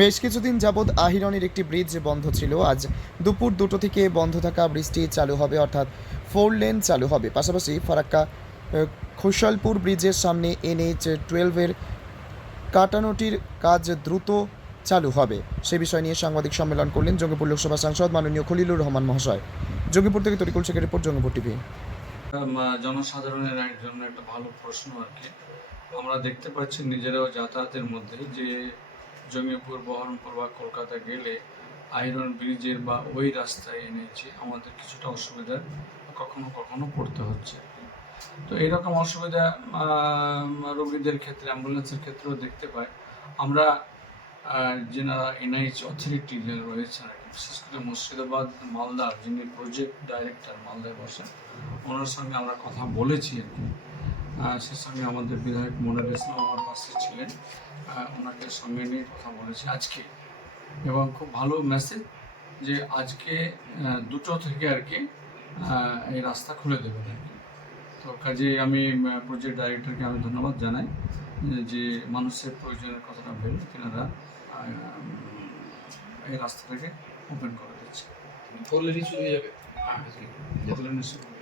বেশ কিছুদিন যাবৎ আহিরনের একটি ব্রিজ বন্ধ ছিল। আজ দুপুর দুটো থেকে বন্ধ থাকা ব্রিজটি চালু হবে অর্থাৎ ফোর লেন চালু হবে। পাশাপাশি ফারাক্কা আহ, খোসালপুর ব্রিজের সামনে এনএইচ টুয়েলভের কাটানোটির কাজ দ্রুত চালু হবে। সে বিষয় নিয়ে সাংবাদিক সম্মেলন করলেন জঙ্গিপুর লোকসভা সাংসদ মাননীয় খলিলুর রহমান মহাশয়। জঙ্গিপুর থেকে তরিকুল শেখের রিপোর্ট জঙ্গিপুর টিভি। জনসাধারণের জন্য একটা ভালো প্রশ্ন আর কি। আমরা দেখতে পাচ্ছি নিজেরাও যাতায়াতের মধ্যে যে জঙ্গিপুর বহরমপুর বা কলকাতা গেলে আয়রন ব্রিজের বা ওই রাস্তায় এনেছি আমাদের কিছুটা অসুবিধা কখনো কখনো পড়তে হচ্ছে। তো এরকম অসুবিধা রোগীদের ক্ষেত্রে, অ্যাম্বুলেন্সের ক্ষেত্রেও দেখতে পাই। আমরা যেনারা এনআইচ অথরিটি রয়েছেন, বিশেষ করে মুর্শিদাবাদ মালদার যিনি প্রজেক্ট ডাইরেক্টর মালদায় বসেন, ওনার সঙ্গে আমরা কথা বলেছি আর কি। সে সঙ্গে আমাদের বিধায়ক মোনার ইসলাম আমার পাশে ছিলেন। ওনাকে সঙ্গে নিয়ে কথা বলেছি আজকে। এবং খুব ভালো মেসেজ যে আজকে দুটো থেকে আর কি এই রাস্তা খুলে দেবেন আর কি। তো কাজে আমি প্রজেক্ট ডাইরেক্টরকে আমি ধন্যবাদ জানাই যে মানুষের প্রয়োজনের কথাটা ভেবে তেনারা এই রাস্তাটাকে ওপেন করে দিচ্ছে। লেনই শুরু হয়ে যাবে। হ্যাঁ, বললেন নিশ্চয়ই।